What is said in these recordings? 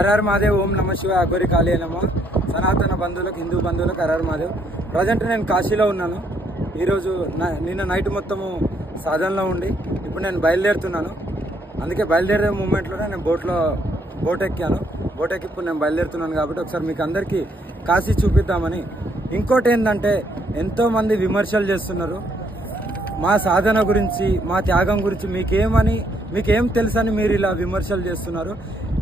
హరహర్ మాదేవ్ ఓం నమ శివ అఘోరి కాళీ నమ సనాతన బంధువులకు హిందూ బంధువులకు హరహర్ మాదేవ్ ప్రజెంట్ నేను కాశీలో ఉన్నాను. ఈరోజు నిన్న నైట్ మొత్తము సాధనలో ఉండి ఇప్పుడు నేను బయలుదేరుతున్నాను. అందుకే బయలుదేరే మూమెంట్లోనే నేను బోట్లో బోట్ ఎక్కాను. బోట్ ఎక్కి ఇప్పుడు నేను బయలుదేరుతున్నాను కాబట్టి ఒకసారి మీకు అందరికీ కాశీ చూపిద్దామని. ఇంకోటి ఏంటంటే ఎంతోమంది విమర్శలు చేస్తున్నారు. మా సాధన గురించి మా త్యాగం గురించి మీకేమని మీకేం తెలుసని మీరు ఇలా విమర్శలు చేస్తున్నారు.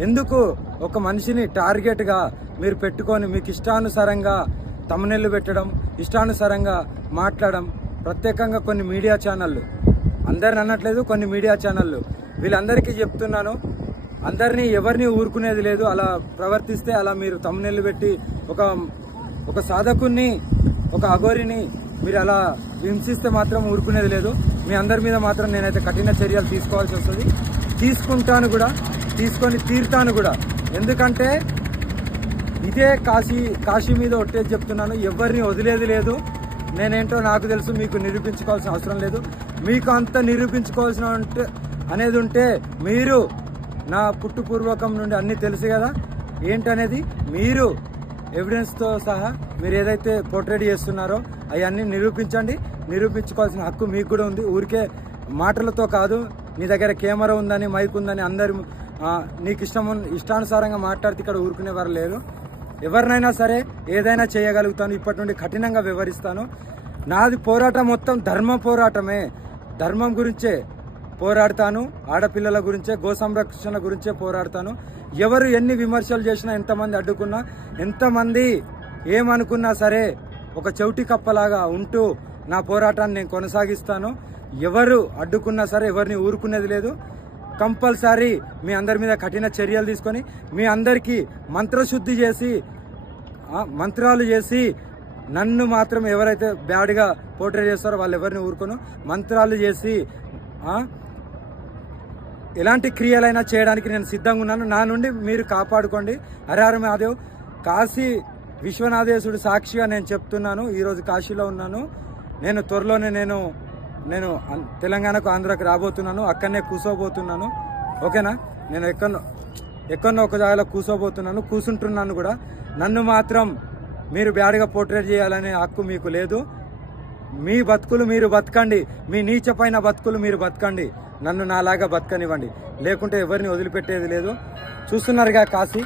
ఎందుకు ఒక మనిషిని టార్గెట్గా మీరు పెట్టుకొని మీకు ఇష్టానుసారంగా తమనెళ్ళు పెట్టడం ఇష్టానుసారంగా మాట్లాడడం ప్రత్యేకంగా కొన్ని మీడియా ఛానళ్ళు. అందరిని అనట్లేదు కొన్ని మీడియా ఛానళ్ళు. వీళ్ళందరికీ చెప్తున్నాను అందరినీ ఎవరిని ఊరుకునేది లేదు అలా ప్రవర్తిస్తే అలా మీరు తమ్మునెళ్ళు పెట్టి ఒక ఒక సాధకుని ఒక అఘోరిని మీరు అలా హింసిస్తే మాత్రం ఊరుకునేది లేదు. మీ అందరి మీద మాత్రం నేనైతే కఠిన చర్యలు తీసుకోవాల్సి వస్తుంది. తీసుకుంటాను కూడా. తీసుకొని తీరుతాను కూడా. ఎందుకంటే ఇదే కాశీ కాశీ మీద ఒట్టేది చెప్తున్నాను. ఎవరిని వదిలేది లేదు. నేనేంటో నాకు తెలుసు మీకు నిరూపించుకోవాల్సిన అవసరం లేదు. మీకు అంత నిరూపించుకోవాల్సిన ఉంటే అనేది ఉంటే మీరు నా పుట్టుపూర్వకం నుండి అన్నీ తెలుసు కదా. ఏంటనేది? మీరు ఎవిడెన్స్తో సహా మీరు ఏదైతే పోర్ట్రేట్ చేస్తున్నారో అవన్నీ నిరూపించండి. నిరూపించుకోవాల్సిన హక్కు మీకు కూడా ఉంది. ఊరికే మాటలతో కాదు. నీ దగ్గర కెమెరా ఉందని మైక్ ఉందని అందరు నీకు ఇష్టం ఇష్టానుసారంగా మాట్లాడితే ఇక్కడ ఊరుకునేవారు లేరు. ఎవరినైనా సరే ఏదైనా చేయగలుగుతాను. ఇప్పటి నుండి కఠినంగా వివరిస్తాను. నాది పోరాటం మొత్తం ధర్మ పోరాటమే. ధర్మం గురించే పోరాడతాను. ఆడపిల్లల గురించే గో సంరక్షణ గురించే పోరాడతాను. ఎవరు ఎన్ని విమర్శలు చేసినా ఎంతమంది అడ్డుకున్నా ఎంతమంది ఏమనుకున్నా సరే ఒక చెవిటి కప్పలాగా ఉంటూ నా పోరాటాన్ని నేను కొనసాగిస్తాను. ఎవరు అడ్డుకున్నా సరే ఎవరిని ఊరుకునేది లేదు. కంపల్సరీ మీ అందరి మీద కఠిన చర్యలు తీసుకొని మీ అందరికీ మంత్రశుద్ధి చేసి మంత్రాలు చేసి నన్ను మాత్రం ఎవరైతే బ్యాడ్గా పోర్ట్రే చేస్తారో వాళ్ళు ఎవరిని ఊరుకోను. మంత్రాలు చేసి ఎలాంటి క్రియలైనా చేయడానికి నేను సిద్ధంగా ఉన్నాను. నా నుండి మీరు కాపాడుకోండి. హరహర మహాదేవ్ కాశీ విశ్వనాథేశుడు సాక్షిగా నేను చెప్తున్నాను. ఈరోజు కాశీలో ఉన్నాను. నేను త్వరలోనే నేను నేను తెలంగాణకు ఆంధ్రాకి రాబోతున్నాను అక్కడనే కూసోబోతున్నాను. ఓకేనా? నేను ఎక్కడో ఎక్కడో ఒక జాగాలో కూసోబోతున్నాను కూసుంటున్నాను కూడా. నన్ను మాత్రం మీరు బ్యాడ్గా పోర్ట్రేట్ చేయాలనే హక్కు మీకు లేదు. మీ బతుకులు మీరు బతకండి. మీ నీచపైన బతుకులు మీరు బతకండి. నన్ను నాలాగా బతకనివ్వండి. లేకుంటే ఎవరిని వదిలిపెట్టేది లేదు. చూస్తున్నారుగా కాశీ?